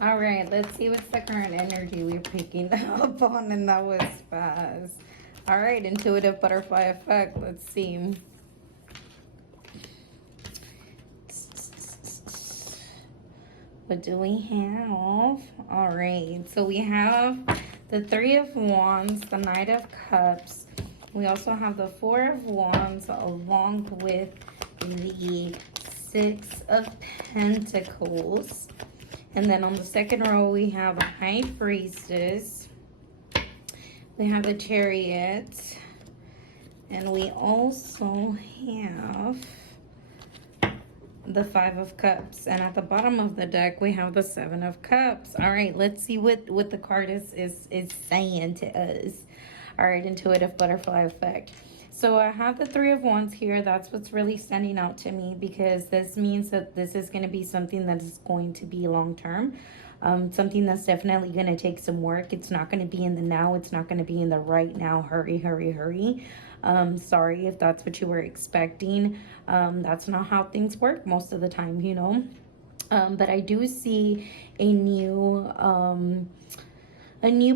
All right, let's see what's the current energy we're picking up on, and that was fast. All right, intuitive butterfly effect. Let's see. What do we have? All right, so we have the Three of Wands, the Knight of Cups. We also have the Four of Wands along with the Six of Pentacles. And then on the second row, we have a High Priestess. We have a Chariot. And we also have the Five of Cups. And at the bottom of the deck, we have the Seven of Cups. All right, let's see what the card is saying to us. All right, intuitive butterfly effect. So I have the Three of Wands here. That's what's really standing out to me, because this means that this is going to be something that is going to be long term. Something that's definitely going to take some work. It's not going to be in the now. It's not going to be in the right now. Hurry, hurry, hurry. Sorry if that's what you were expecting. That's not how things work most of the time, you know. But I do see a new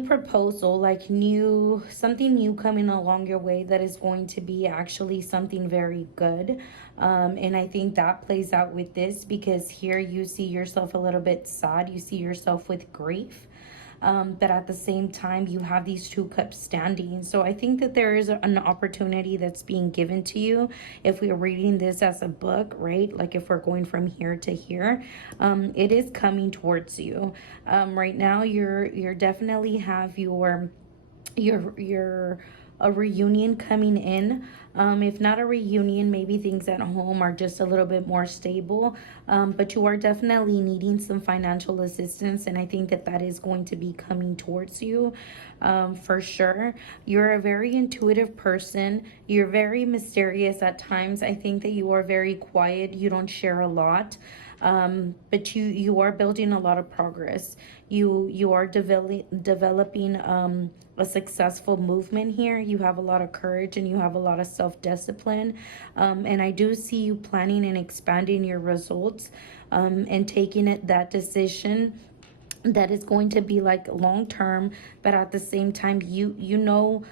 proposal, like something new coming along your way that is going to be actually something very good. And I think that plays out with this, because here you see yourself a little bit sad. You see yourself with grief. But at the same time, you have these two cups standing. So I think that there is an opportunity that's being given to you. If we're reading this as a book, right? Like if we're going from here to here, it is coming towards you. Right now, you're definitely have your a reunion coming in. If not a reunion, maybe things at home are just a little bit more stable. But you are definitely needing some financial assistance, and I think that that is going to be coming towards you for sure. You're a very intuitive person. You're very mysterious at times. I think that you are very quiet. You don't share a lot. But you are building a lot of progress. You are developing a successful movement here. You have a lot of courage and you have a lot of self-discipline. And I do see you planning and expanding your results, and taking that decision that is going to be like long term, but at the same time you know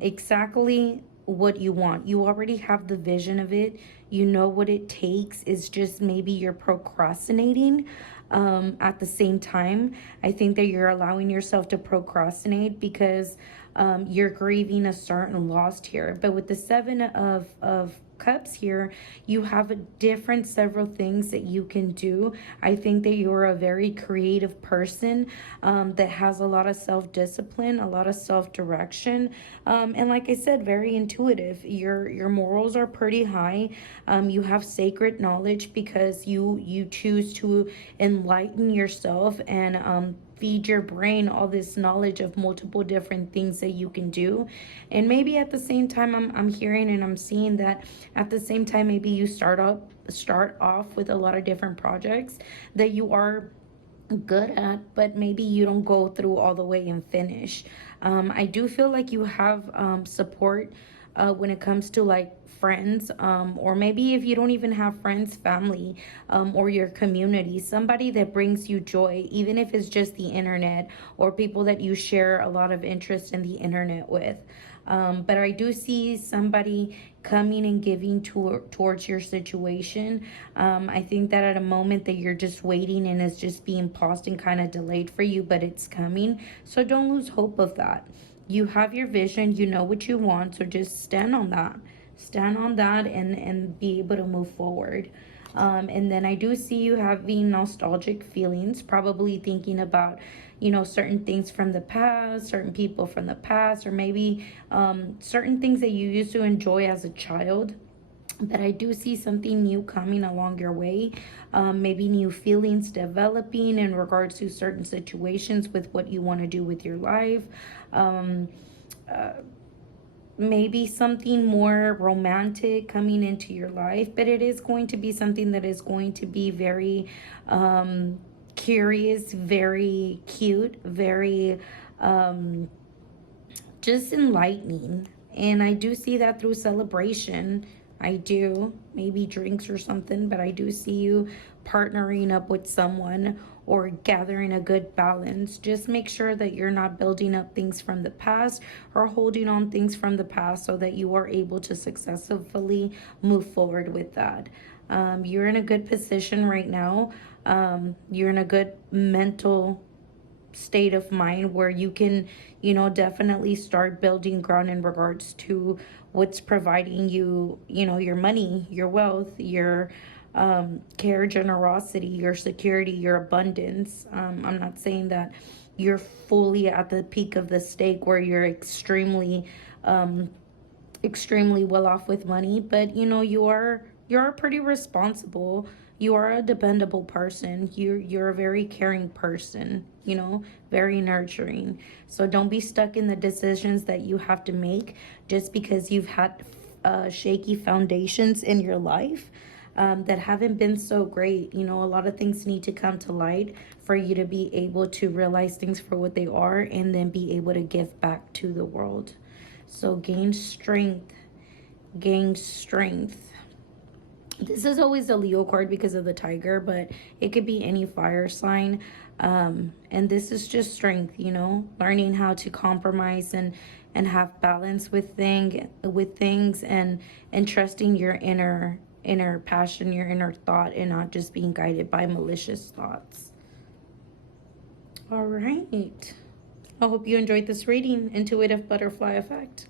exactly what you want. You already have the vision of it. You know what it takes. It's just maybe you're procrastinating. At the same time, I think that you're allowing yourself to procrastinate because you're grieving a certain loss here. But with the Seven of Cups here, you have a different several things that you can do. I think that you're a very creative person that has a lot of self-discipline, a lot of self-direction, and like I said, very intuitive. Your morals are pretty high. You have sacred knowledge because you choose to enlighten yourself and feed your brain all this knowledge of multiple different things that you can do. And maybe at the same time, I'm hearing and I'm seeing that at the same time, maybe you start off with a lot of different projects that you are good at, but maybe you don't go through all the way and finish. I do feel like you have support when it comes to like friends, or maybe if you don't even have friends, family, or your community, somebody that brings you joy, even if it's just the internet or people that you share a lot of interest in the internet with. But I do see somebody coming and giving towards your situation. I think that at a moment that you're just waiting and it's just being paused and kind of delayed for you, but it's coming. So don't lose hope of that. You have your vision, you know what you want, so just stand on that. Stand on that and be able to move forward. And then I do see you having nostalgic feelings, probably thinking about, you know, certain things from the past, certain people from the past, or maybe certain things that you used to enjoy as a child. But I do see something new coming along your way. Maybe new feelings developing in regards to certain situations with what you want to do with your life. Maybe something more romantic coming into your life, but it is going to be something that is going to be very curious, very cute, very just enlightening. And I do see that through celebration. I do. Maybe drinks or something, but I do see you partnering up with someone or gathering a good balance. Just make sure that you're not building up things from the past or holding on things from the past so that you are able to successfully move forward with that. You're in a good position right now. You're in a good mental state of mind where you can, definitely start building ground in regards to what's providing you, your money, your wealth, your care, generosity, your security, your abundance. I'm not saying that you're fully at the peak of the stake where you're extremely well off with money, but you're pretty responsible. You are a dependable person. You're a very caring person, very nurturing. So don't be stuck in the decisions that you have to make just because you've had shaky foundations in your life that haven't been so great. A lot of things need to come to light for you to be able to realize things for what they are and then be able to give back to the world. So gain strength. This is always the Leo card because of the tiger, but it could be any fire sign. And this is just strength, learning how to compromise and have balance with things and trusting your inner passion, your inner thought, and not just being guided by malicious thoughts. All right. I hope you enjoyed this reading, Intuitive Butterfly Effect.